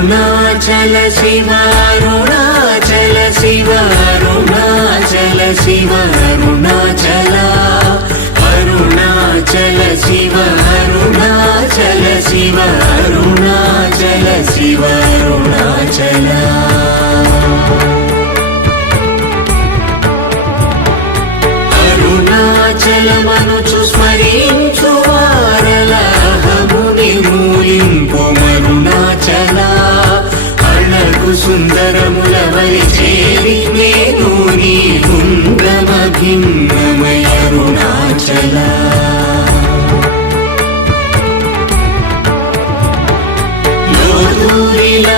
అరుణాచల శివ అరుణాచల శివ అరుణాచల శివ అరుణాచల అరుణాచల శివ అరుణాచల శివ అరుణాచల శివ అరుణాచల అరుణాచలమనుచు స్మరించు వారలహముని మూలింపు మరుణాచల అళగు సుందరముల వరి చేరి నేను నీ గుండ్రమ భిన్నమయ అరుణాచల లోదూరిలా